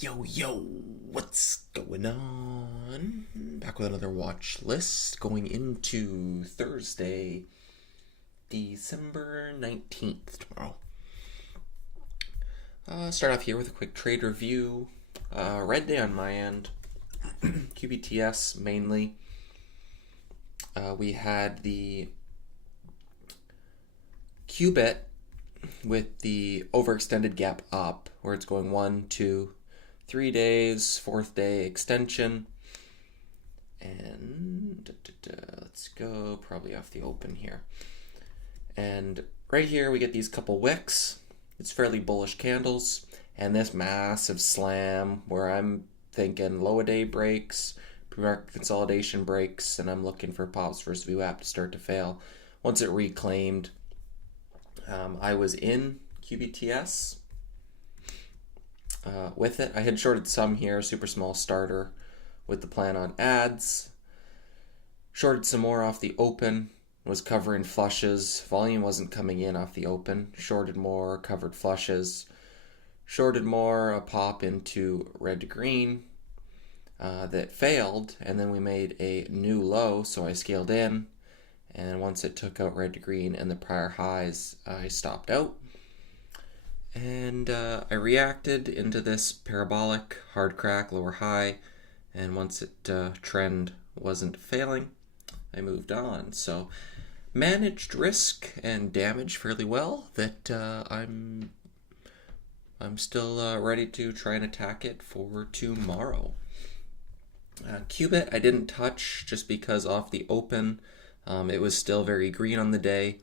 Yo, yo, what's going on? Back with another watch list going into Thursday, December 19th, tomorrow. Start off here with a quick trade review. Red day on my end, QBTS mainly. We had the Qubit with the overextended gap up, where it's going 1, 2, 3 days, fourth day extension. And let's go probably off the open here. And right here we get these couple wicks. It's fairly bullish candles. And this massive slam where I'm thinking low a day breaks, pre-market consolidation breaks, and I'm looking for pops versus VWAP to start to fail. Once it reclaimed, I was in QBTS with it. I had shorted some here, super small starter with the plan on ads. Shorted some more off the open, was covering flushes. Volume wasn't coming in off the open. Shorted more, covered flushes. Shorted more, a pop into red to green that failed, and then we made a new low, so I scaled in. And once it took out red to green and the prior highs, I stopped out. And I reacted into this parabolic hard crack, lower high. And once it trend wasn't failing, I moved on. So managed risk and damage fairly well. That I'm still ready to try and attack it for tomorrow. Qubit I didn't touch just because off the open, it was still very green on the day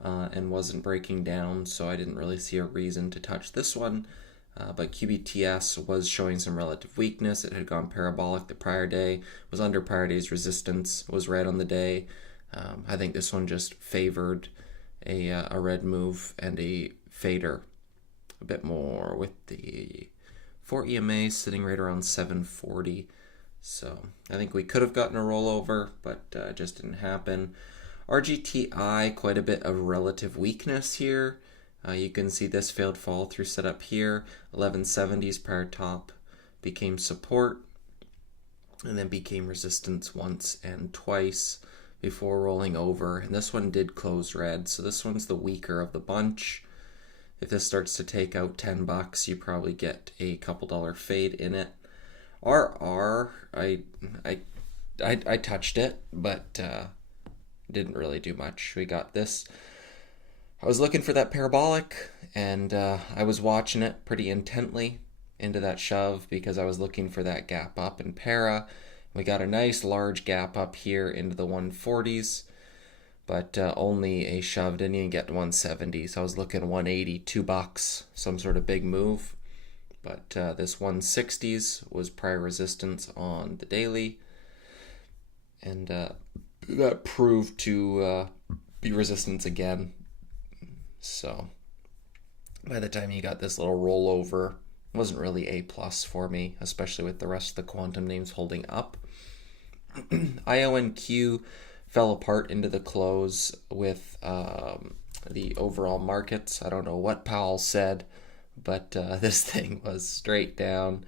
and wasn't breaking down, so I didn't really see a reason to touch this one. But QBTS was showing some relative weakness. It had gone parabolic the prior day, was under prior day's resistance, was red on the day. I think this one just favored a red move and a fader a bit more, with the 4 EMA sitting right around 740. So I think we could have gotten a rollover, but it just didn't happen. RGTI, quite a bit of relative weakness here. You can see this failed fall through setup here. 1170s prior top became support, and then became resistance once and twice before rolling over. And this one did close red, so this one's the weaker of the bunch. If this starts to take out $10, you probably get a couple dollar fade in it. RR, I touched it, but didn't really do much. We got this. I was looking for that parabolic, and I was watching it pretty intently into that shove because I was looking for that gap up in para. We got a nice large gap up here into the 140s, but only a shove, didn't even get to 170. So I was looking 180, $2, some sort of big move. But this 160s was prior resistance on the daily, and that proved to be resistance again. So by the time you got this little rollover, it wasn't really A plus for me, especially with the rest of the quantum names holding up. IONQ fell apart into the close with the overall markets. I don't know what Powell said, but this thing was straight down.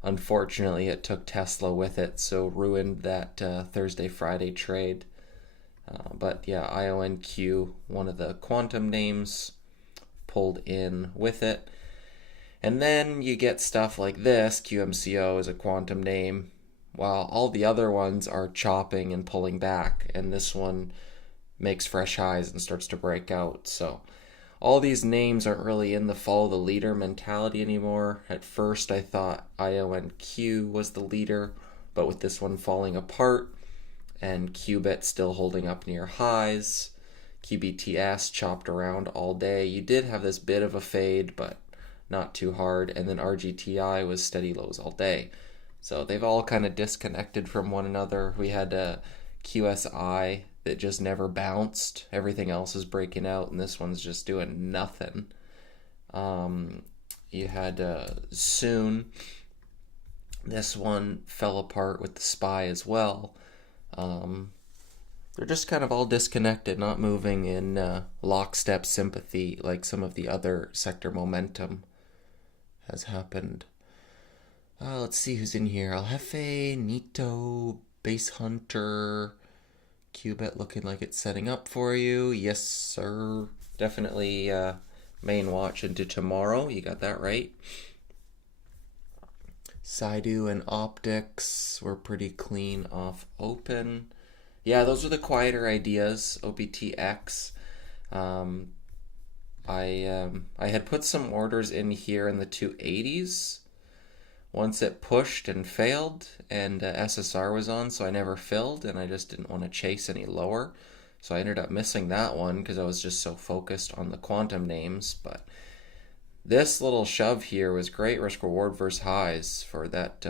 Unfortunately, it took Tesla with it, so ruined that Thursday-Friday trade. But yeah, IONQ, one of the quantum names, pulled in with it. And then you get stuff like this. QMCO is a quantum name, while all the other ones are chopping and pulling back. And this one makes fresh highs and starts to break out. So all these names aren't really in the follow the leader mentality anymore. At first I thought IONQ was the leader, but with this one falling apart and Qubit still holding up near highs, QBTS chopped around all day. You did have this bit of a fade, but not too hard. And then RGTI was steady lows all day. So they've all kind of disconnected from one another. We had a QSI that just never bounced. Everything else is breaking out, and this one's just doing nothing. You had Soon. This one fell apart with the SPY as well. They're just kind of all disconnected, not moving in lockstep sympathy like some of the other sector momentum has happened. Let's see who's in here. El Jefe, Nito, Base Hunter, Qubit looking like it's setting up for you. Yes, sir. Definitely main watch into tomorrow. You got that right. Saidu and Optics were pretty clean off open. Yeah, those are the quieter ideas. OBTX. Um, I had put some orders in here in the 280s. Once it pushed and failed, and SSR was on, so I never filled, and I just didn't want to chase any lower. So I ended up missing that one because I was just so focused on the quantum names. But this little shove here was great risk reward versus highs for that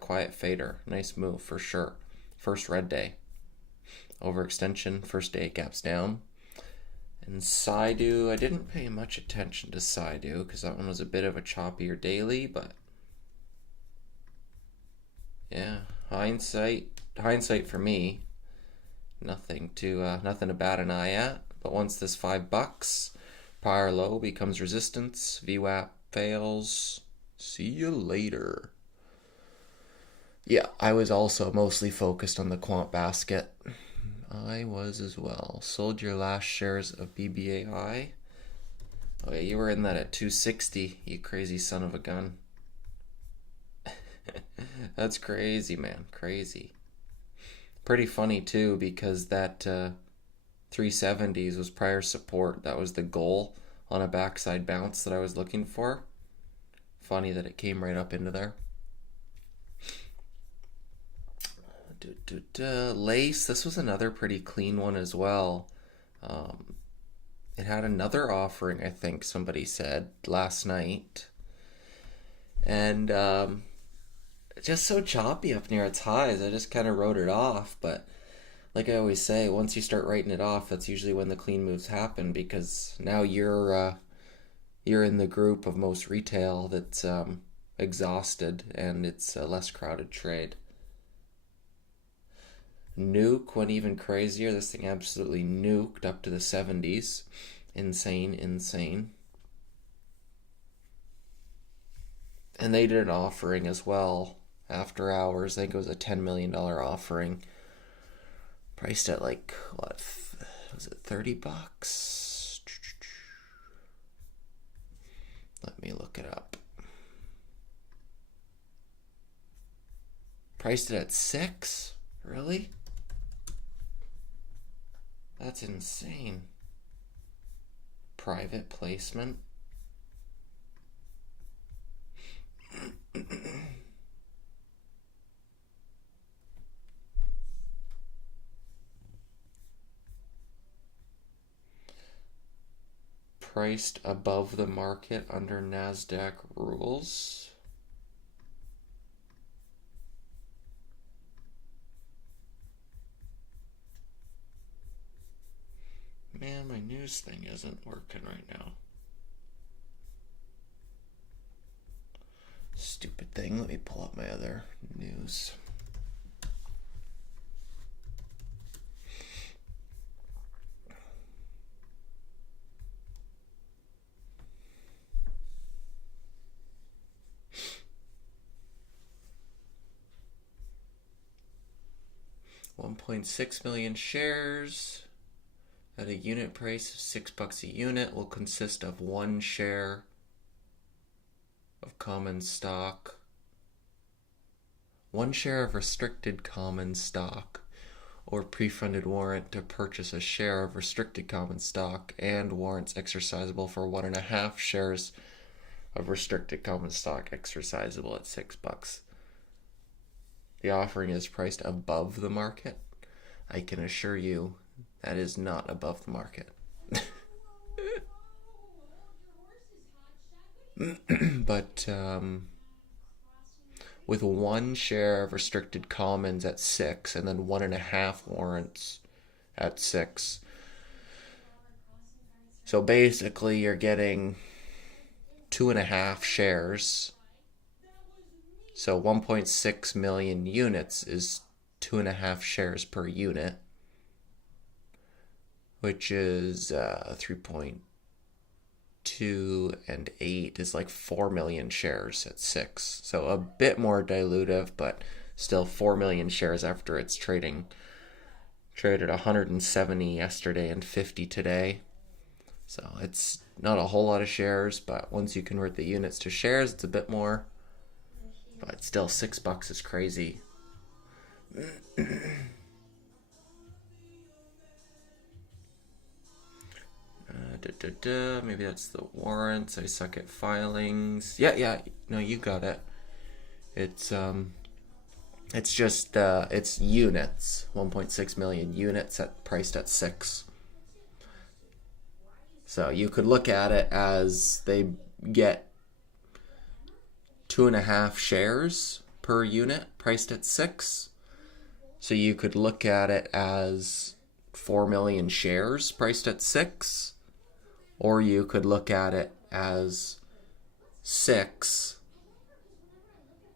quiet fader. Nice move for sure. First red day. Overextension, first day it gaps down. And Saidu, I didn't pay much attention to Saidu because that one was a bit of a choppier daily, but yeah, hindsight for me. Nothing to bat an eye at. But once this $5, prior low becomes resistance, VWAP fails. See you later. Yeah, I was also mostly focused on the quant basket. I was as well. Sold your last shares of BBAI. Oh yeah, you were in that at 260, you crazy son of a gun. That's crazy, man. Crazy. Pretty funny too, because that 370s was prior support. That was the goal on a backside bounce that I was looking for. Funny that it came right up into there. Lace, this was another pretty clean one as well. It had another offering, I think somebody said, last night. And just so choppy up near its highs. I just kind of wrote it off. But like I always say, once you start writing it off, that's usually when the clean moves happen, because now you're in the group of most retail that's exhausted, and it's a less crowded trade. Nuke went even crazier. This thing absolutely nuked up to the 70s. Insane. And they did an offering as well after hours. I think it was a $10 million offering. Priced at like, what, was it $30? Let me look it up. Priced it at 6? Really? That's insane. Private placement. Priced above the market under NASDAQ rules. Man, my news thing isn't working right now. Stupid thing. Let me pull up my other news. $1.6 million shares at a unit price of $6 a unit will consist of 1 share of common stock, 1 share of restricted common stock, or pre-funded warrant to purchase a share of restricted common stock, and warrants exercisable for 1.5 shares of restricted common stock exercisable at $6. The offering is priced above the market. I can assure you that is not above the market. But with 1 share of restricted commons at 6, and then 1.5 warrants at 6. So basically you're getting 2.5 shares. So 1.6 million units is 2.5 shares per unit, which is 3.2 2 and 8 is like 4 million shares at 6. So a bit more dilutive, but still 4 million shares after it's traded 170 yesterday and 50 today. So it's not a whole lot of shares, but once you convert the units to shares, it's a bit more. But still, $6 is crazy. Maybe that's the warrants. I suck at filings. Yeah. No, you got it. It's just it's units. 1.6 million units priced at 6. So you could look at it as they get 2.5 shares per unit priced at 6. So you could look at it as 4 million shares priced at 6. Or you could look at it as 6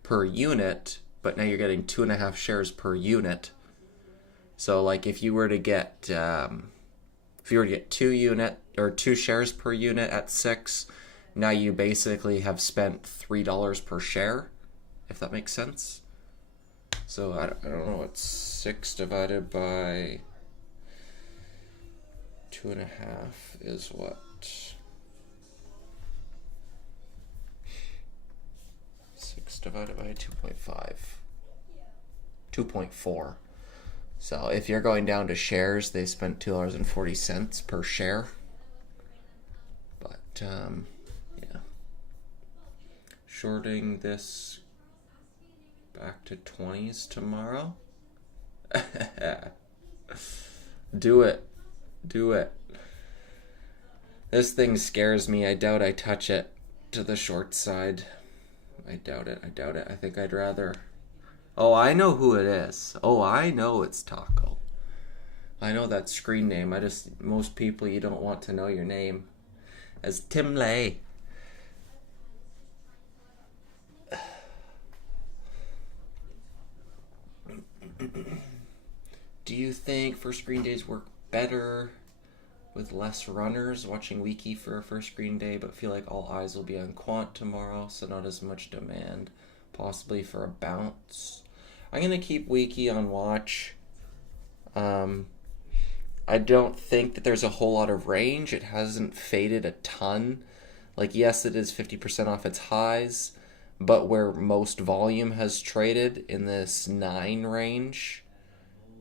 per unit, but now you're getting 2.5 shares per unit. So like if you were to get 2 shares per unit at 6, now you basically have spent $3 per share, if that makes sense. So I don't know what 6 divided by 2.5 is what? 6 divided by 2.5. 2.4. So if you're going down to shares, they spent $2.40 per share. But yeah. Shorting this back to 20s tomorrow. Do it. This thing scares me. I doubt I touch it to the short side. I doubt it. I think I'd rather... Oh, I know who it is. Oh, I know it's Taco. I know that screen name. Most people, you don't want to know your name. As Tim Lay. Do you think first screen days work better with less runners? Watching Wiki for a first screen day, but feel like all eyes will be on quant tomorrow, so not as much demand, possibly for a bounce. I'm going to keep Wiki on watch. I don't think that there's a whole lot of range. It hasn't faded a ton. Like, yes, it is 50% off its highs, but where most volume has traded in this 9 range,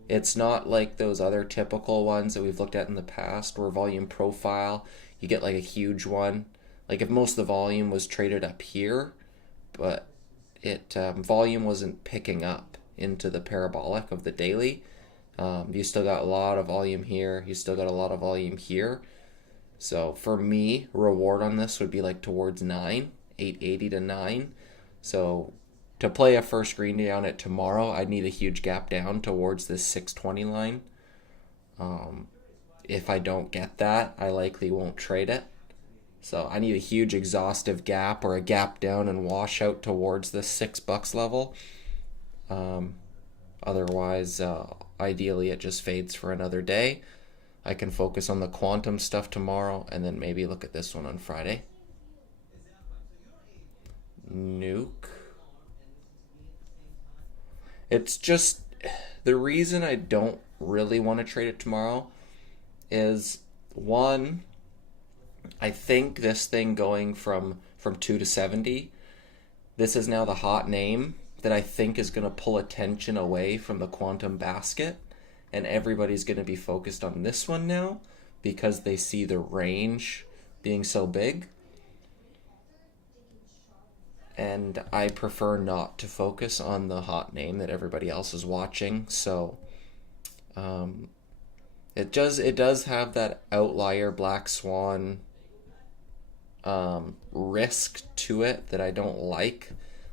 it's not like those other typical ones that we've looked at in the past where volume profile, you get like a huge one. Like if most of the volume was traded up here, but volume wasn't picking up into the parabolic of the daily. You still got a lot of volume here. You still got a lot of volume here. So for me, reward on this would be like towards 9, 880 to 9. So to play a first screen day on it tomorrow, I'd need a huge gap down towards this 620 line. If I don't get that, I likely won't trade it. So I need a huge exhaustive gap or a gap down and wash out towards this $6 level. Otherwise, ideally it just fades for another day. I can focus on the quantum stuff tomorrow and then maybe look at this one on Friday. Nuke. It's just the reason I don't really want to trade it tomorrow is, one, I think this thing going from 2 to 70, this is now the hot name that I think is going to pull attention away from the quantum basket, and everybody's going to be focused on this one now because they see the range being so big. And I prefer not to focus on the hot name that everybody else is watching. So it does have that outlier black swan risk to it that I don't like.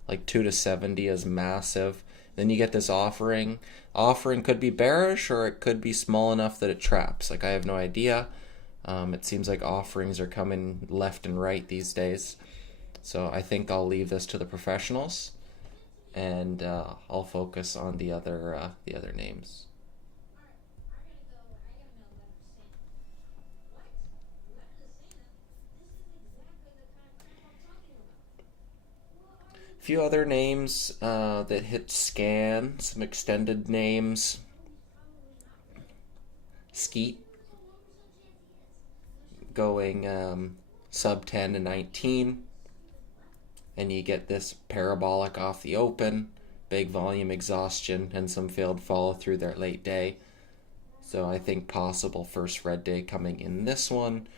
Like 2 to 70 is massive. Then you get this offering. Offering could be bearish or it could be small enough that it traps. Like I have no idea. It seems like offerings are coming left and right these days. So I think I'll leave this to the professionals, and I'll focus on the other names. few other names that hit scan, some extended names. Skeet going sub 10 to 19. And you get this parabolic off the open, big volume exhaustion, and some failed follow through there late day. So I think possible first red day coming in this one.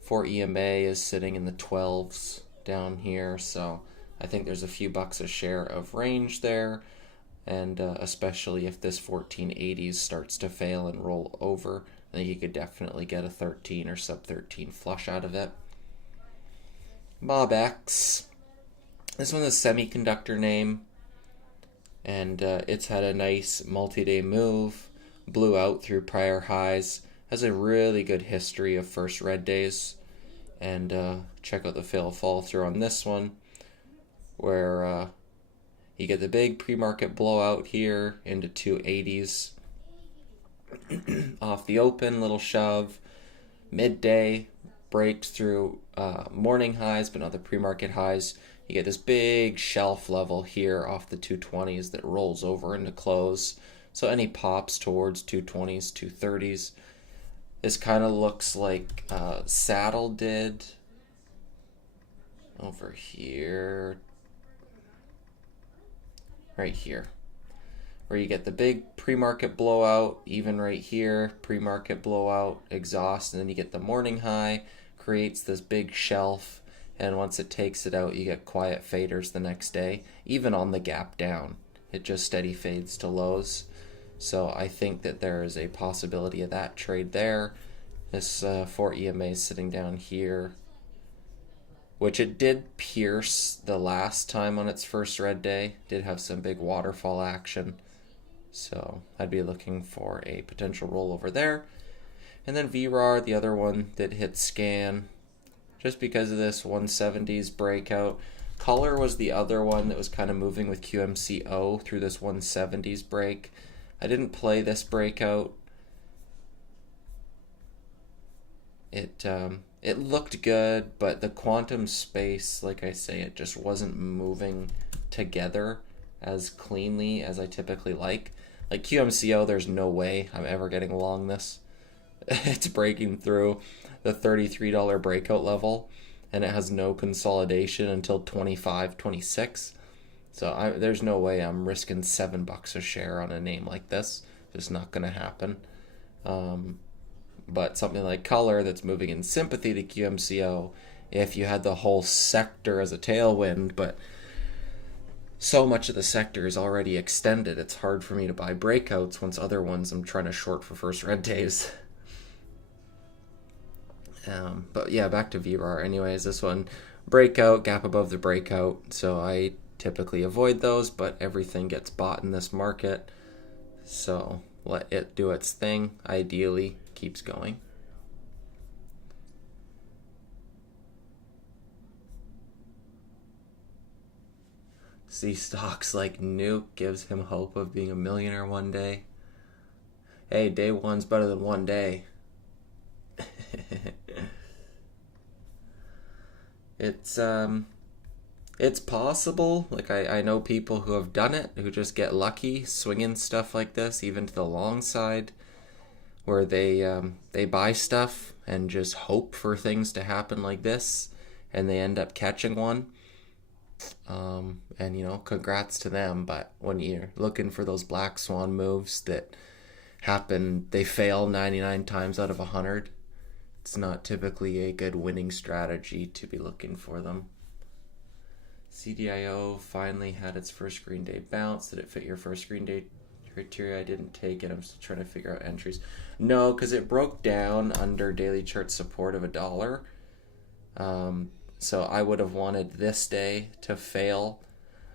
For EMA is sitting in the 12s down here, so I think there's a few bucks a share of range there, and especially if this 1480s starts to fail and roll over, I think you could definitely get a 13 or sub 13 flush out of it. MobX. This one's a semiconductor name, and it's had a nice multi-day move, blew out through prior highs, has a really good history of first red days, and check out the fail fall through on this one, where you get the big pre-market blowout here into 280s, off the open, little shove, midday, breaks through morning highs, but not the pre-market highs. You get this big shelf level here off the 220s that rolls over into close. So any pops towards 220s, 230s. This kind of looks like Saddle did over here. Right here. Where you get the big pre-market blowout, even right here, pre-market blowout, exhaust, and then you get the morning high, creates this big shelf. And once it takes it out, you get quiet faders the next day, even on the gap down. It just steady fades to lows. So I think that there is a possibility of that trade there. This 4 EMA is sitting down here, which it did pierce the last time on its first red day. Did have some big waterfall action. So I'd be looking for a potential rollover there. And then VRAR, the other one that hit scan, just because of this 170s breakout. Color was the other one that was kind of moving with QMCO through this 170s break. I didn't play this breakout. It looked good, but the quantum space, like I say, it just wasn't moving together as cleanly as I typically like. Like QMCO, there's no way I'm ever getting long this. It's breaking through the $33 breakout level, and it has no consolidation until 25, 26. So there's no way I'm risking $7 a share on a name like this. Just not going to happen. But something like Color that's moving in sympathy to QMCO, if you had the whole sector as a tailwind, but so much of the sector is already extended, it's hard for me to buy breakouts once other ones I'm trying to short for first red days. But yeah, back to VRAR. Anyways, this one, breakout, gap above the breakout. So I typically avoid those, but everything gets bought in this market. So let it do its thing. Ideally, keeps going. See stocks like Nuke gives him hope of being a millionaire one day. Hey, day one's better than one day. It's possible. Like I know people who have done it, who just get lucky swinging stuff like this, even to the long side, where they buy stuff and just hope for things to happen like this, and they end up catching one. And congrats to them. But when you're looking for those black swan moves that happen, they fail 99 times out of 100. It's not typically a good winning strategy to be looking for them. CDIO finally had its first green day bounce. Did it fit your first green day criteria? I didn't take it. I'm still trying to figure out entries. No, because it broke down under daily chart support of $1. So I would have wanted this day to fail.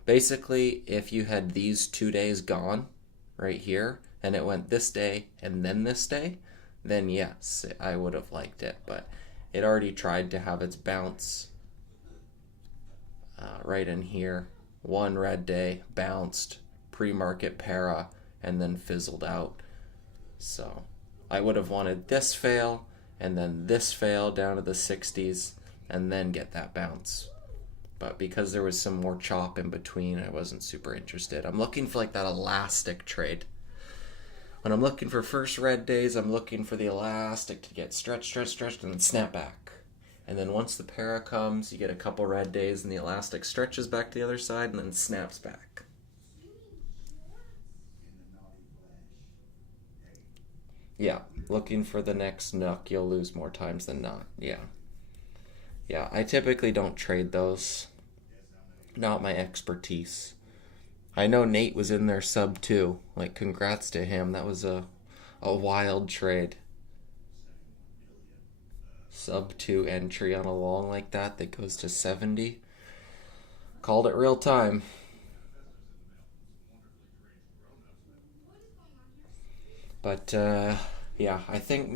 Basically, if you had these 2 days gone right here, and it went this day and then this day, then yes, I would have liked it. But it already tried to have its bounce right in here. One red day, bounced, pre-market para, and then fizzled out. So I would have wanted this fail, and then this fail down to the 60s, and then get that bounce. But because there was some more chop in between, I wasn't super interested. I'm looking for like that elastic trade. When I'm looking for first red days, I'm looking for the elastic to get stretched, and then snap back. And then once the para comes, you get a couple red days and the elastic stretches back to the other side and then snaps back. Yeah, looking for the next nook, you'll lose more times than not. Yeah. Yeah, I typically don't trade those. Not my expertise. I know Nate was in there sub 2. Like, congrats to him. That was a wild trade. Sub 2 entry on a long like that goes to 70. Called it real time. But, yeah, I think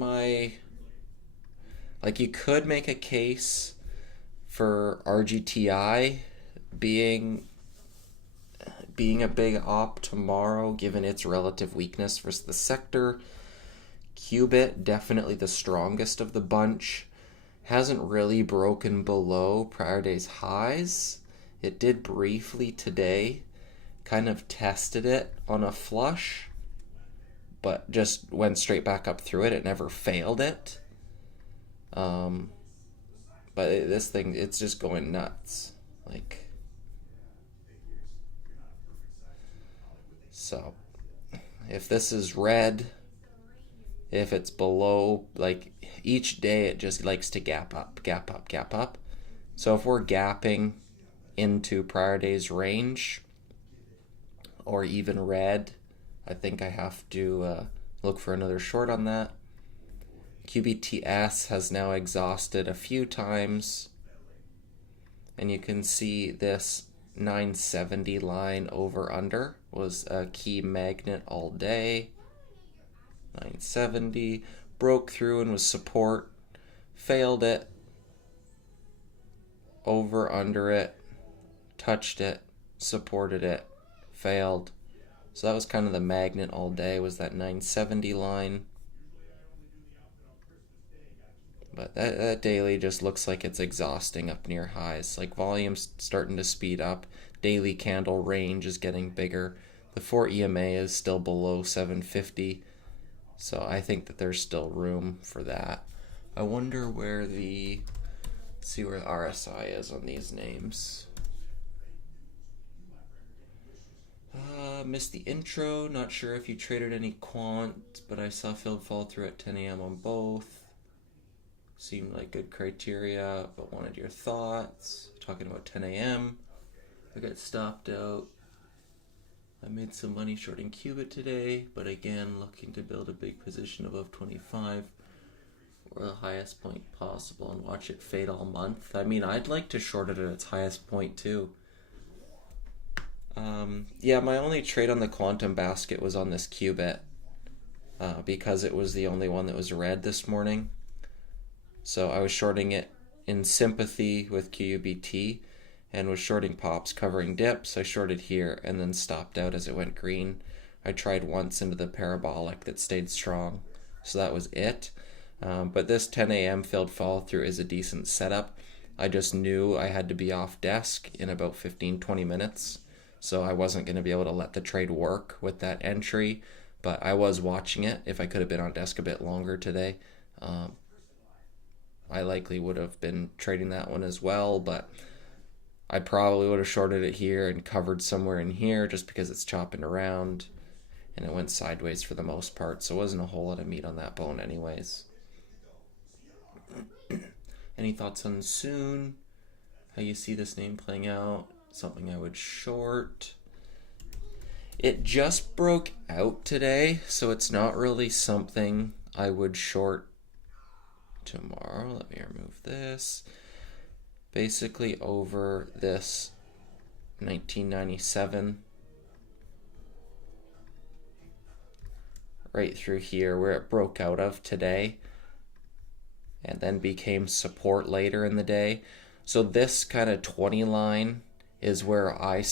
you could make a case for RGTI being a big op tomorrow, given its relative weakness versus the sector. Qubit, definitely the strongest of the bunch, hasn't really broken below prior day's highs. It did briefly today, kind of tested it on a flush, but just went straight back up through it. It never failed it. But this thing, it's just going nuts. Like, so if this is red, if it's below, like each day it just likes to gap up, gap up, gap up. So if we're gapping into prior day's range or even red, I think I have to look for another short on that. QBTS has now exhausted a few times, and you can see this 970 line over under was a key magnet all day. 970 broke through and was support, failed it, over under it, touched it, supported it, failed. So that was kind of the magnet all day, was that 970 line. But that daily just looks like it's exhausting up near highs. Like, volume's starting to speed up. Daily candle range is getting bigger. The 4 EMA is still below 750. So I think that there's still room for that. I wonder where let's see where RSI is on these names. Missed the intro. Not sure if you traded any quant, but I saw filled fall through at 10 a.m. on both. Seemed like good criteria, but wanted your thoughts. Talking about 10 a.m. I got stopped out. I made some money shorting Qubit today, but again, looking to build a big position above 25 or the highest point possible and watch it fade all month. I mean, I'd like to short it at its highest point too. Yeah, my only trade on the quantum basket was on this Qubit because it was the only one that was red this morning. So I was shorting it in sympathy with QUBT and was shorting pops covering dips. I shorted here and then stopped out as it went green. I tried once into the parabolic that stayed strong, so that was it. But this 10 a.m. filled fall through is a decent setup. I just knew I had to be off desk in about 15-20 minutes, so I wasn't going to be able to let the trade work with that entry, but I was watching it. If I could have been on desk a bit longer today, I likely would have been trading that one as well, but I probably would have shorted it here and covered somewhere in here just because it's chopping around, and it went sideways for the most part, so it wasn't a whole lot of meat on that bone anyways. Any thoughts on Soon? How you see this name playing out? Something I would short. It just broke out today, so it's not really something I would short tomorrow. Let me remove this. Basically over this 1997 right through here where it broke out of today and then became support later in the day. So this kind of 20 line is where I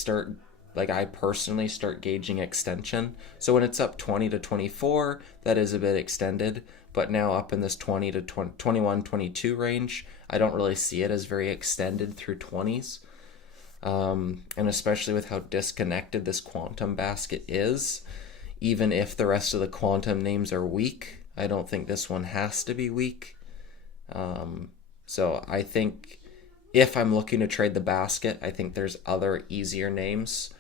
personally start gauging extension. So when it's up 20 to 24, that is a bit extended, but now up in this 20 to 21, 22 range, I don't really see it as very extended through 20s. And especially with how disconnected this quantum basket is, even if the rest of the quantum names are weak, I don't think this one has to be weak. So I think if I'm looking to trade the basket, I think there's other easier names,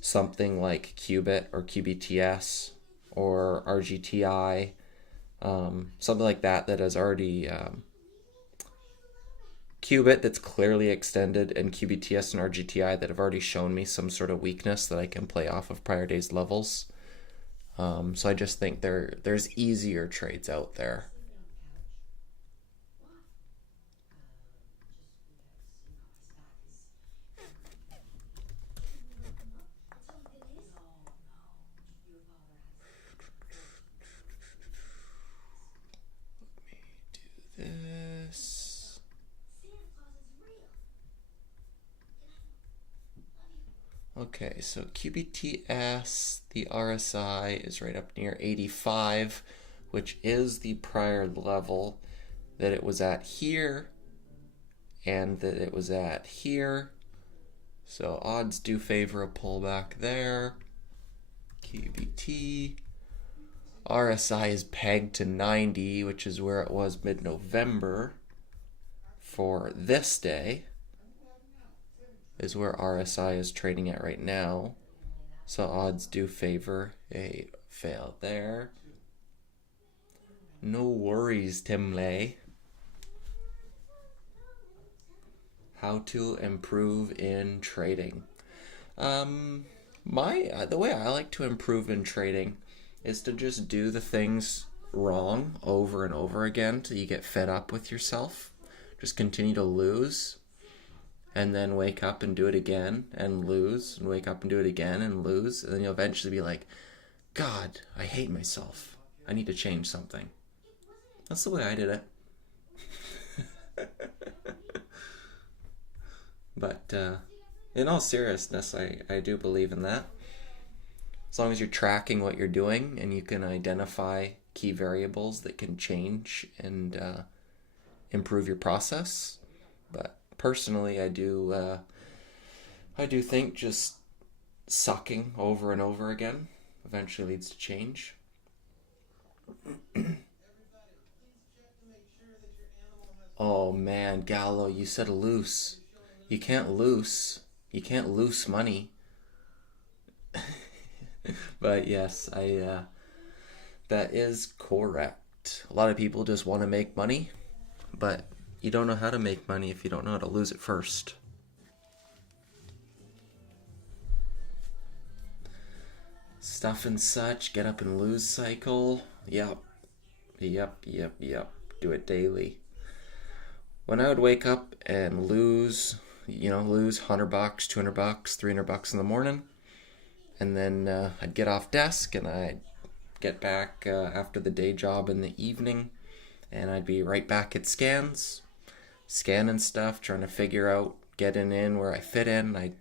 something like Qubit or QBTS or RGTI, something like that that has already Qubit that's clearly extended, and QBTS and RGTI that have already shown me some sort of weakness that I can play off of prior day's levels. So I just think there's easier trades out there. This. Okay, so QBTS, the RSI is right up near 85, which is the prior level that it was at here and that it was at here. So odds do favor a pullback there. QBT. RSI is pegged to 90, which is where it was mid-November. For this day is where RSI is trading at right now. So odds do favor a fail there. No worries, Tim Lay. How to improve in trading. The way I like to improve in trading is to just do the things wrong over and over again till you get fed up with yourself. Just continue to lose and then wake up and do it again and lose and wake up and do it again and lose. And then you'll eventually be like, God, I hate myself. I need to change something. That's the way I did it. But in all seriousness, I do believe in that. As long as you're tracking what you're doing and you can identify key variables that can change and improve your process. But personally, I do think just sucking over and over again eventually leads to change. Oh man, Gallo, you said loose. You can't loose. You can't loose money. But yes, that is correct. A lot of people just want to make money, but you don't know how to make money if you don't know how to lose it first. Stuff and such, get up and lose cycle. Yep. Do it daily. When I would wake up and lose $100, $200, $300 in the morning, and then I'd get off desk and I'd get back after the day job in the evening, and I'd be right back at scanning stuff, trying to figure out, getting in where I fit in. I'd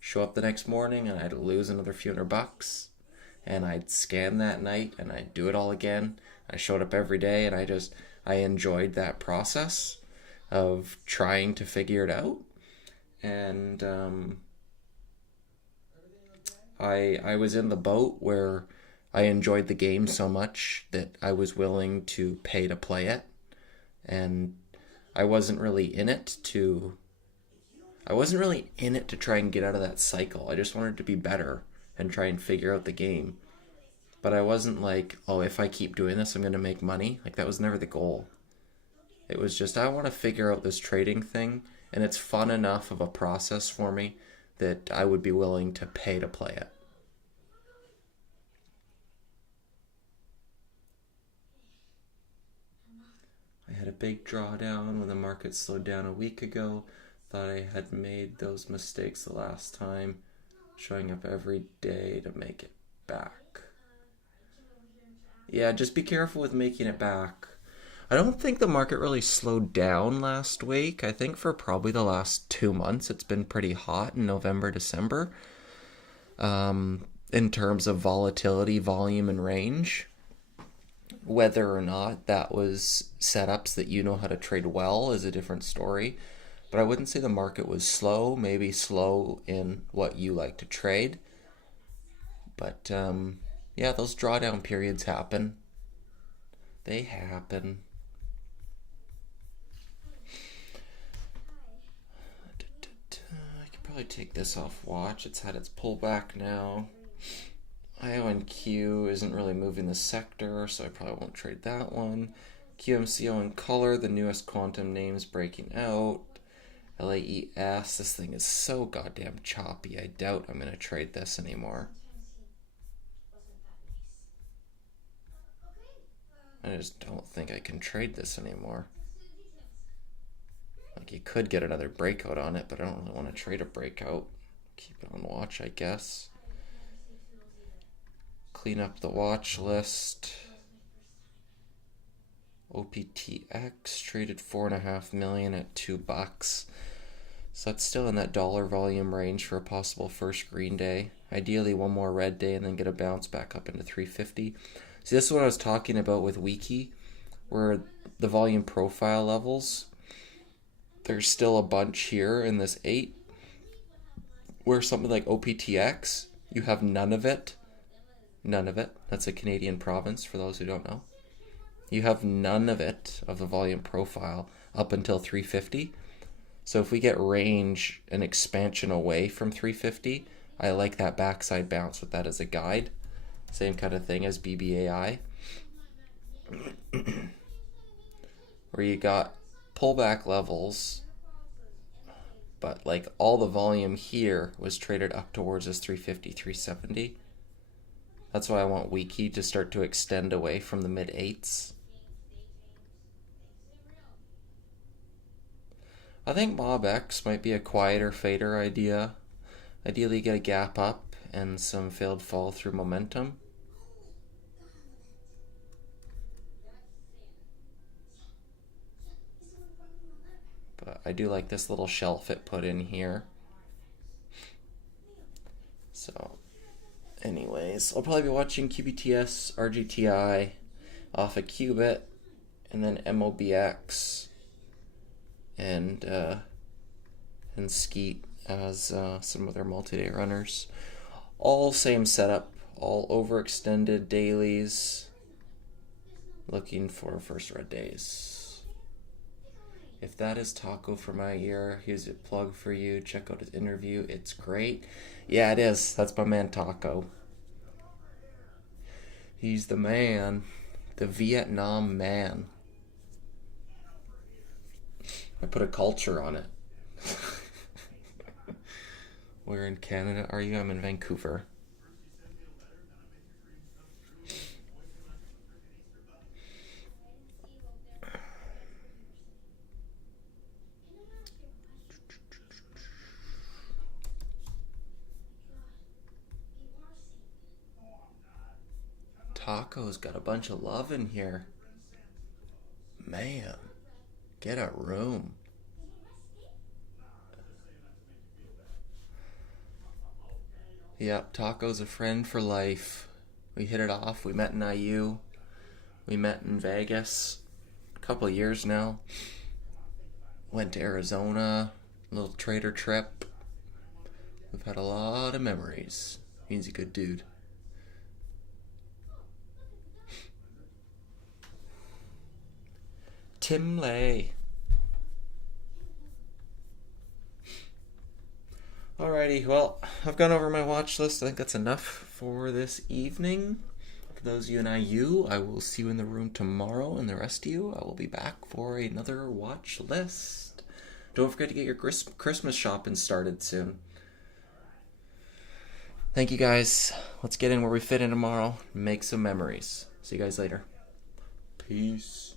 show up the next morning and I'd lose another few $100, and I'd scan that night and I'd do it all again. I showed up every day, and I enjoyed that process of trying to figure it out. And I was in the boat where I enjoyed the game so much that I was willing to pay to play it. And I wasn't really in it to try and get out of that cycle. I just wanted to be better and try and figure out the game. But I wasn't like, oh, if I keep doing this, I'm going to make money. Like, that was never the goal. It was just, I want to figure out this trading thing, and it's fun enough of a process for me that I would be willing to pay to play it. I had a big drawdown when the market slowed down a week ago. Thought I had made those mistakes the last time, showing up every day to make it back. Yeah, just be careful with making it back. I don't think the market really slowed down last week. I think for probably the last 2 months, it's been pretty hot in November, December. In terms of volatility, volume, and range. Whether or not that was setups that you know how to trade well is a different story. But I wouldn't say the market was slow, maybe slow in what you like to trade. But yeah, those drawdown periods happen. They happen. I could probably take this off watch. It's had its pullback now. IONQ isn't really moving the sector, so I probably won't trade that one. QMCO in color, the newest quantum names breaking out. LAES, this thing is so goddamn choppy. I doubt I'm going to trade this anymore. I just don't think I can trade this anymore. Like, you could get another breakout on it, but I don't really want to trade a breakout. Keep it on watch, I guess. Clean up the watch list. OPTX traded 4.5 million at $2. So that's still in that dollar volume range for a possible first green day. Ideally one more red day and then get a bounce back up into 350. See, this is what I was talking about with Wiki, where the volume profile levels, there's still a bunch here in this 8, where something like OPTX, you have none of it. None of it. That's a Canadian province, for those who don't know. You have none of it, of the volume profile, up until 350. So if we get range and expansion away from 350, I like that backside bounce with that as a guide. Same kind of thing as BBAI. Where you got pullback levels, but like all the volume here was traded up towards this 350, 370. That's why I want Wiki to start to extend away from the mid 8s. I think MobX might be a quieter fader idea. Ideally get a gap up and some failed fall through momentum. But I do like this little shelf it put in here. So anyways, I'll probably be watching QBTS, RGTI off a Qubit, and then MOBX and Skeet as some of their multi-day runners. All same setup, all overextended dailies, looking for first red days. If that is Taco for my ear, here's a plug for you. Check out his interview. It's great. Yeah, it is. That's my man Taco. He's the man. The Vietnam man. I put a culture on it. Where in Canada are you? I'm in Vancouver. Taco's got a bunch of love in here. Man, get a room. Yep, Taco's a friend for life. We hit it off. We met in IU. We met in Vegas a couple of years now. Went to Arizona, a little trader trip. We've had a lot of memories. He's a good dude. Tim Lay. Alrighty, well, I've gone over my watch list. I think that's enough for this evening. For those of you in IU, I will see you in the room tomorrow, and the rest of you, I will be back for another watch list. Don't forget to get your Christmas shopping started soon. Thank you guys. Let's get in where we fit in tomorrow. Make some memories. See you guys later. Peace.